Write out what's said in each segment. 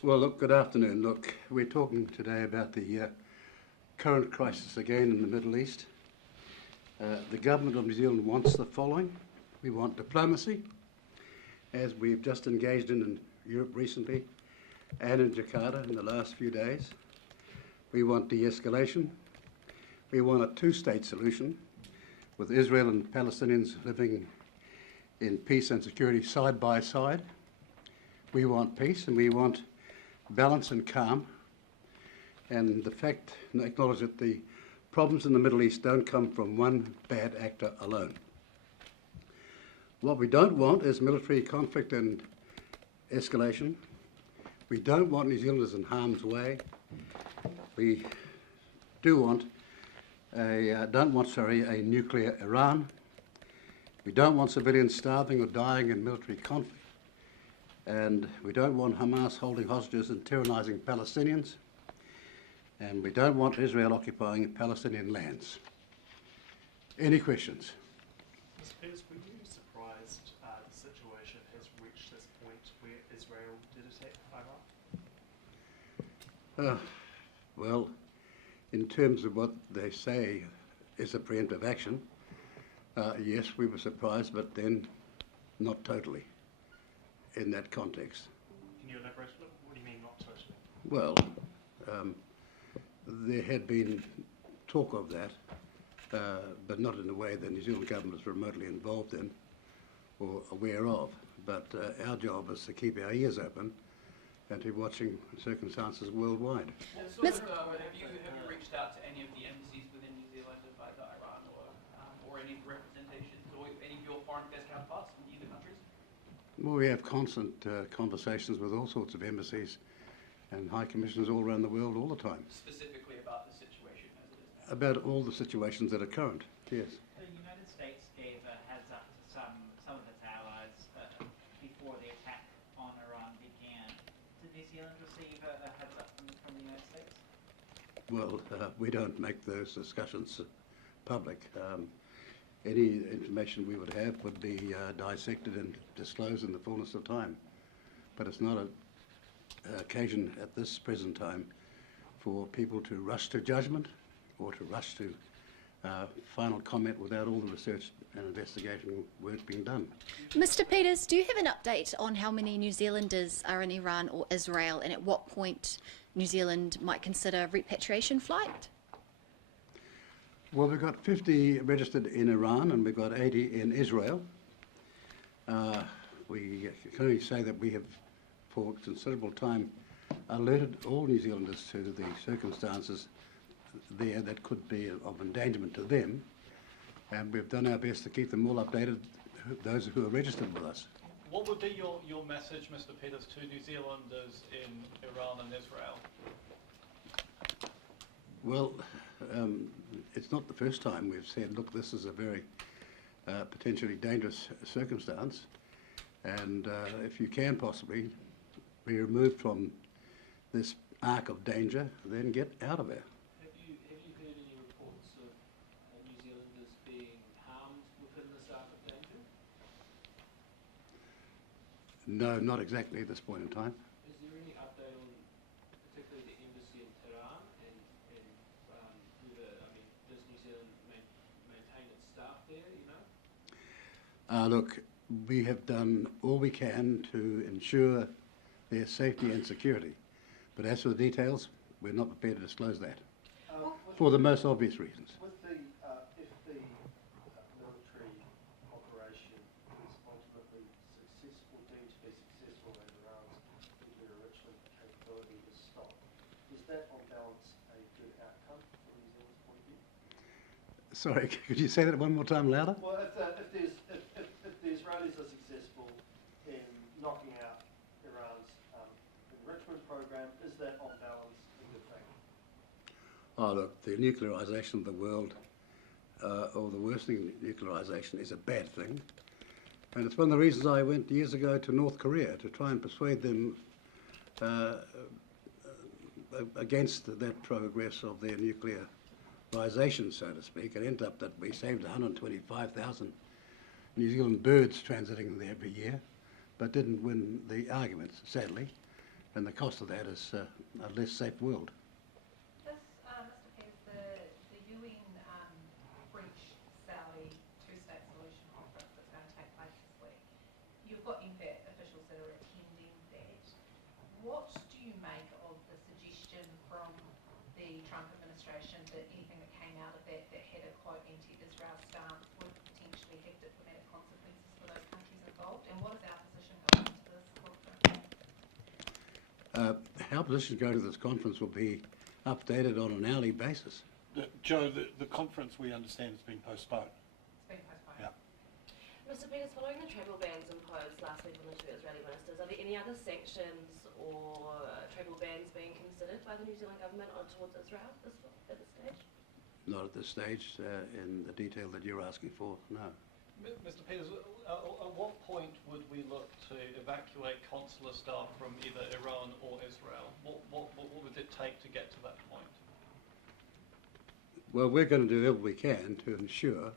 Well, look, good afternoon. Look, we're talking today about the current crisis again in the Middle East. The government of New Zealand wants the following. We want diplomacy, as we've just engaged in Europe recently and in Jakarta in the last few days. We want de-escalation. We want a two-state solution with Israel and Palestinians living in peace and security side by side. We want peace and we want balance and calm, and the fact and acknowledge that the problems in the Middle East don't come from one bad actor alone. What we don't want is military conflict and escalation. We don't want New Zealanders in harm's way. We don't want a nuclear Iran. We don't want civilians starving or dying in military conflict. And we don't want Hamas holding hostages and tyrannising Palestinians. And we don't want Israel occupying Palestinian lands. Any questions? Mr. Peters, were you surprised the situation has reached this point where Israel did attack Iraq? Well, in terms of what they say is a preemptive action, yes, we were surprised, but then not totally in that context. Can you elaborate a little? What do you mean not totally? Well, there had been talk of that, but not in the way the New Zealand government was remotely involved in or aware of. But our job is to keep our ears open and to be watching circumstances worldwide. Have you reached out to any of the embassies within New Zealand by Iran or any representations or any of your foreign affairs counterparts in either countries? Well, we have constant conversations with all sorts of embassies and high commissioners all around the world all the time. Specifically about the situation as it is now? About all the situations that are current, yes. The United States gave a heads up to some of its allies before the attack on Iran began. Did New Zealand receive a heads up from the United States? Well, we don't make those discussions public. Any information we would have would be dissected and disclosed in the fullness of time. But it's not an occasion at this present time for people to rush to judgment or to rush to final comment without all the research and investigation work being done. Mr. Peters, do you have an update on how many New Zealanders are in Iran or Israel, and at what point New Zealand might consider a repatriation flight? Well, we've got 50 registered in Iran and we've got 80 in Israel. We can only say that we have, for considerable time, alerted all New Zealanders to the circumstances there that could be of endangerment to them, and we've done our best to keep them all updated, those who are registered with us. What would be your message, Mr. Peters, to New Zealanders in Iran and Israel? Well, it's not the first time we've said, look, this is a very potentially dangerous circumstance, and if you can possibly be removed from this arc of danger, then get out of it. Have you heard any reports of New Zealanders being harmed within this arc of danger? No, not exactly at this point in time. Is there any update on particularly the embassy in Tehran and whether, does New Zealand maintain its staff there, you know? Look, we have done all we can to ensure their safety and security. But as for the details, we're not prepared to disclose that, for the most obvious reasons. With the, if the military operation is ultimately successful, deemed to be successful, and Iran's nuclear enrichment capability is stopped, is that on balance a good outcome from New Zealand's point of view? Sorry, could you say that one more time louder? Well, if the Israelis are successful in knocking out Iran's enrichment program, is that on balance a good thing? Oh, look, the nuclearisation of the world, or the worsening nuclearisation, is a bad thing. And it's one of the reasons I went years ago to North Korea to try and persuade them against that progress of their nuclearisation, so to speak. It ended up that we saved 125,000 New Zealand birds transiting there every year, but didn't win the argument, sadly. and the cost of that is a less safe world. This, Mr. Peters, the UN French Saudi two-state solution conference that's going to take place this week, you've got impact officials that are attending that. What do you make of the suggestion from the Trump administration that anything that came out of that had a quote anti-Israel stance would potentially have diplomatic consequences for those countries involved? And what is our position going into this conference? Our position going to this conference will be updated on an hourly basis. Joe, the conference we understand has been postponed. It's been postponed. Yeah. Mr. Peters, following the travel bans imposed last week on the two Israeli ministers, are there any other sanctions or travel bans being considered by the New Zealand government towards Israel at this stage? Not at this stage, in the detail that you're asking for, no. Mr. Peters, at what point would we look to evacuate consular staff from either Iran or Israel? What would it take to get to that point? Well, we're going to do everything we can to ensure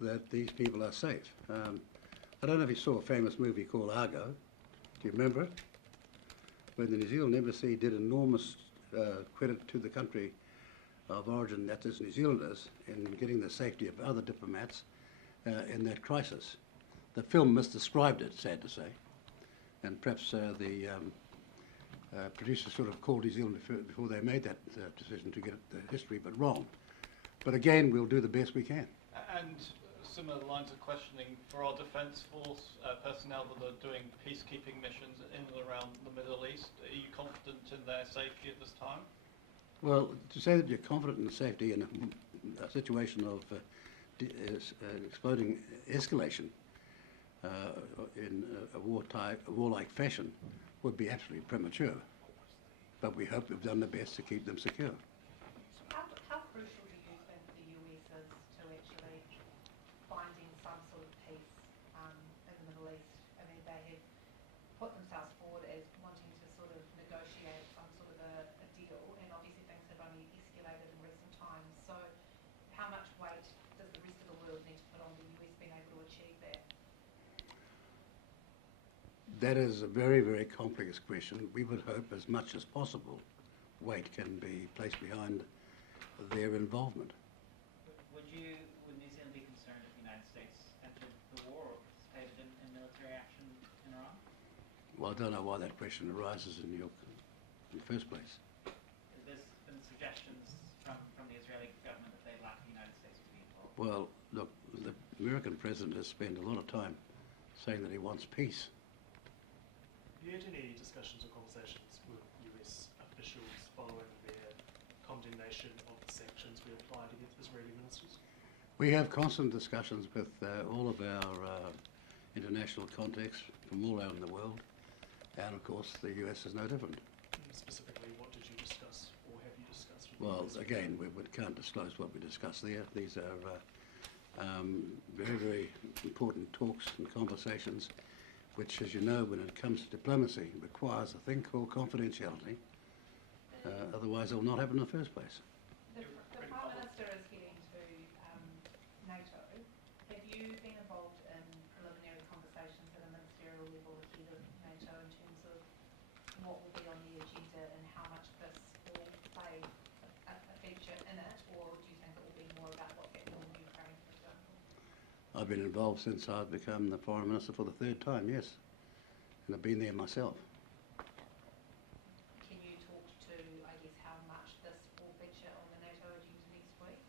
that these people are safe. I don't know if you saw a famous movie called Argo. Do you remember it? When the New Zealand Embassy did enormous credit to the country of origin, that is New Zealanders, in getting the safety of other diplomats in that crisis. The film misdescribed it, sad to say, and perhaps the producers sort of called New Zealand before they made that decision to get the history but wrong. But again, we'll do the best we can. And similar lines of questioning for our Defence Force personnel that are doing peacekeeping missions in and around the Middle East, are you confident in their safety at this time? Well, to say that you're confident in safety in a situation of exploding escalation in a warlike fashion would be absolutely premature. But we hope we've done the best to keep them secure. How crucial do you think the US is to actually finding some sort of peace in the Middle East? I mean, they have put themselves forward as wanting to sort of negotiate some sort of a deal, and obviously things have only escalated in recent times. So how much weight does the rest of the world need to put on the US being able to achieve that? That is a very, very complex question. We would hope as much as possible weight can be placed behind their involvement. Would New Zealand be concerned if the United States entered the war or participated in military action in Iran? Well, I don't know why that question arises in the first place. There's been suggestions from the Israeli government that they'd like the United States to be involved. Well, look, the American president has spent a lot of time saying that he wants peace. Have you had any discussions or conversations with US officials following their condemnation of the sanctions we applied against Israeli ministers? We have constant discussions with all of our international contacts from all around the world, and of course the US is no different. Specifically, what did you discuss, or have you discussed? Well, again, we can't disclose what we discuss there. These are very, very important talks and conversations, which, as you know, when it comes to diplomacy, requires a thing called confidentiality. Otherwise, it will not happen in the first place. The Prime Minister is heading to NATO. Have you been involved in preliminary conversations at a ministerial level ahead of NATO in terms of what will be on the agenda and how much this will play a feature in it, or do you think it will be more about what's happening in Ukraine, for example? I've been involved since I've become the Foreign Minister for the third time, yes. And I've been there myself. Can you talk to, I guess, how much this will feature on the NATO agenda next week?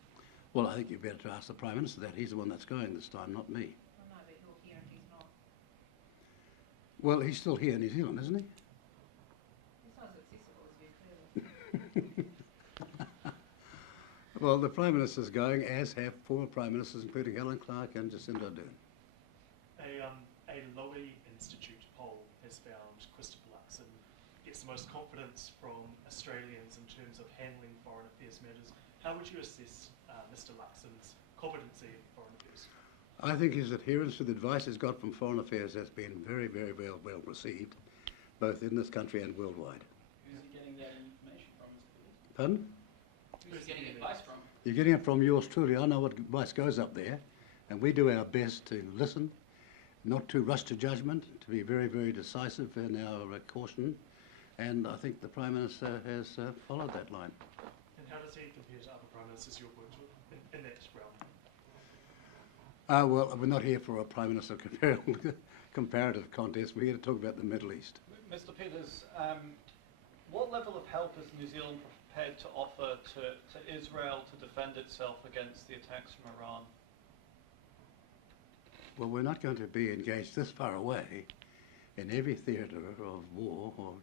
Well, I think you'd better to ask the Prime Minister that. He's the one that's going this time, not me. Well, no, but you're here and he's not. Well, he's still here in New Zealand, isn't he? He's not as accessible as you, clearly. Well, the Prime Minister's going, as have four Prime Ministers, including Helen Clark and Jacinda Ardern. A Lowy Institute poll has found Christopher Luxon gets the most confidence from Australians in terms of handling foreign affairs matters. How would you assess Mr. Luxon's competency in foreign affairs? I think his adherence to the advice he's got from Foreign Affairs has been very, very well received, both in this country and worldwide. Who's he getting that information from, Mr. Peters? Pardon? Who's he getting advice from? You're getting it from yours truly. I know what advice goes up there, and we do our best to listen, not to rush to judgment, to be very, very decisive in our caution, And I think the Prime Minister has followed that line. And how does he compare to other Prime Ministers you've worked with in that realm? Well, we're not here for a Prime Minister comparative contest. We're here to talk about the Middle East. Mr. Peters, what level of help is New Zealand prepared to offer to Israel to defend itself against the attacks from Iran? Well, we're not going to be engaged this far away in every theatre of war or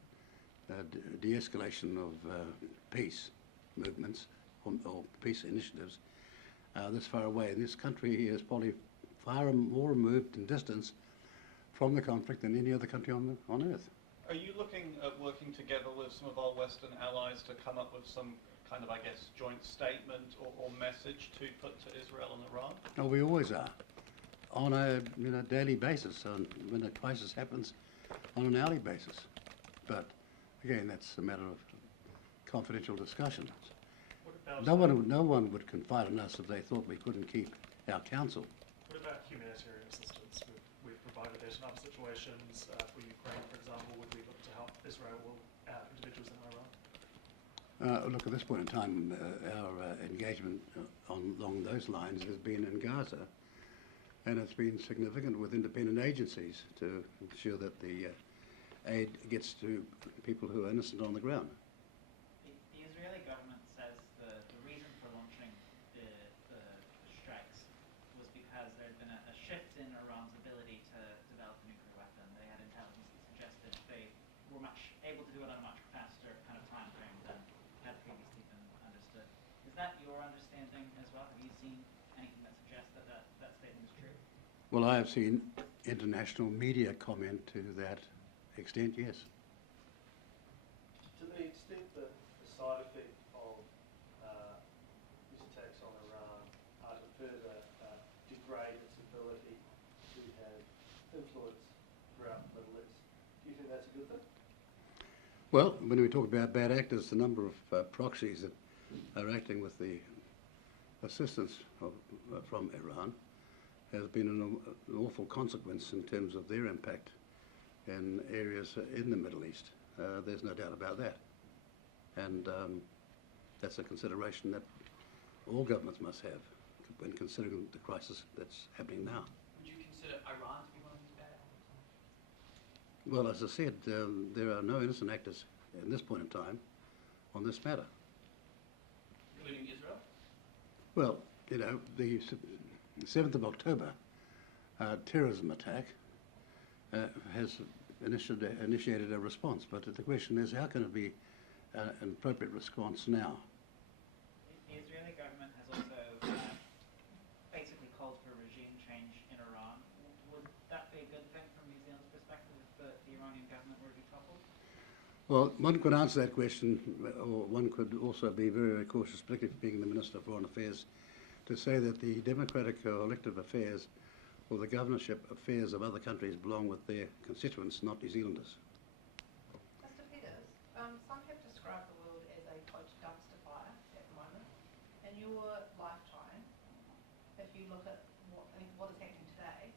de-escalation of peace movements or peace initiatives this far away. And this country is probably far more removed in distance from the conflict than any other country on earth. Are you looking at working together with some of our Western allies to come up with some kind of, I guess, joint statement or message to put to Israel and Iran? Oh, we always are, on a daily basis, when a crisis happens, on an hourly basis. But again, that's a matter of confidential discussion. No one would confide in us if they thought we couldn't keep our counsel. What about humanitarian assistance? We've provided that in other situations. For Ukraine, for example, would we look to help Israel or individuals in Iran? Look, at this point in time, our engagement along those lines has been in Gaza, and it's been significant with independent agencies to ensure that the aid gets to people who are innocent on the ground. The Israeli government says the reason for launching the strikes was because there had been a shift in Iran's ability to develop a nuclear weapon. They had intelligence that suggested they were able to do it on a much faster kind of time frame than had previously been understood. Is that your understanding as well? Have you seen anything that suggests that statement is true? Well, I have seen international media comment to that extent, yes. To the extent that the side effect of these attacks on Iran are to further degrade its ability to have influence throughout the Middle East, do you think that's a good thing? Well, when we talk about bad actors, the number of proxies that are acting with the assistance from Iran has been an awful consequence in terms of their impact in areas in the Middle East. There's no doubt about that. And that's a consideration that all governments must have when considering the crisis that's happening now. Would you consider Iran to be one of these bad actors? Well, as I said, there are no innocent actors at this point in time on this matter. Including Israel? Well, the 7th of October terrorism attack has initiated a response, but the question is, how can it be an appropriate response now? The Israeli government has also basically called for regime change in Iran. Would that be a good thing from New Zealand's perspective if the Iranian government were to be toppled? Well, one could answer that question, or one could also be very, very cautious, particularly being the Minister of Foreign Affairs, to say that the democratic or elective affairs or the governorship affairs of other countries belong with their constituents, not New Zealanders. Mr. Peters, some have described the world as a quote dumpster fire at the moment. In your lifetime, if you look at what is happening today,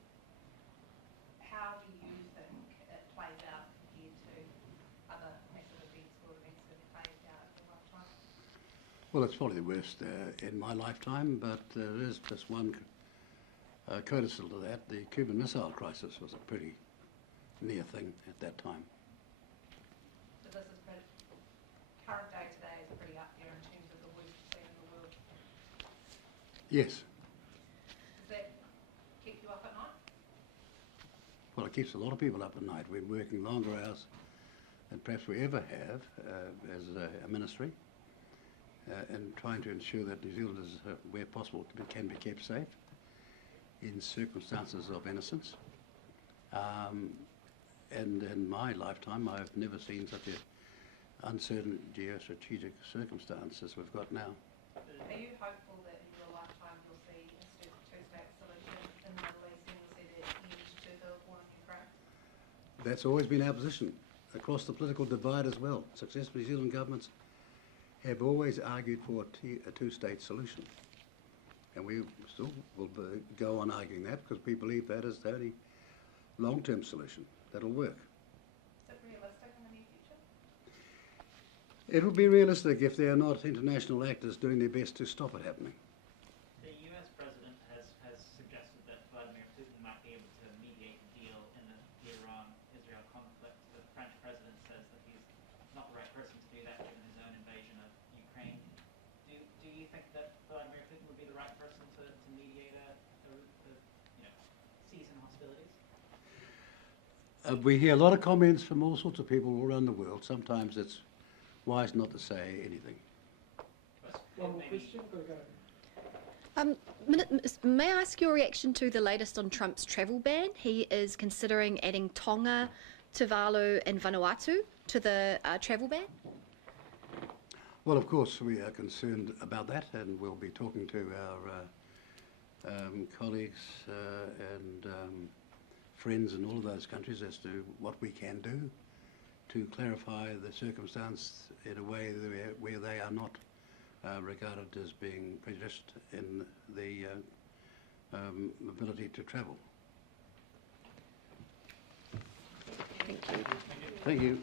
how do you think it plays out compared to other massive events or events that have played out in your lifetime? Well, it's probably the worst in my lifetime, but there is just one codicil to that. The Cuban Missile Crisis was a pretty near thing at that time. So this is current day today is pretty up there in terms of the worst thing in the world. Yes. Does that keep you up at night? Well, it keeps a lot of people up at night. We're working longer hours than perhaps we ever have as a ministry, and trying to ensure that New Zealanders, where possible, can be kept safe in circumstances of innocence. And in my lifetime, I've never seen such an uncertain geostrategic circumstance as we've got now. Are you hopeful that in your lifetime you'll see a two-state solution in the Middle East and you'll see the end to the war in Ukraine? That's always been our position, across the political divide as well. Successful New Zealand governments have always argued for a two-state solution. And we still will go on arguing that because we believe that is the only long-term solution that'll work. Is it realistic in the near future? It would be realistic if there are not international actors doing their best to stop it happening. The US president has suggested that Vladimir Putin might be able to mediate a deal in the Iran-Israel conflict. The French president says that he's not the right person to do that given his own invasion of Ukraine. Do you think that Vladimir Putin would be the right person to mediate a cease in hostilities? We hear a lot of comments from all sorts of people all around the world. Sometimes it's wise not to say anything. One more question? Got to go. May I ask your reaction to the latest on Trump's travel ban? He is considering adding Tonga, Tuvalu and Vanuatu to the travel ban? Well, of course, we are concerned about that, and we'll be talking to our colleagues and friends in all of those countries as to what we can do to clarify the circumstance in a way where they are not regarded as being prejudiced in the ability to travel. Thank you. Thank you.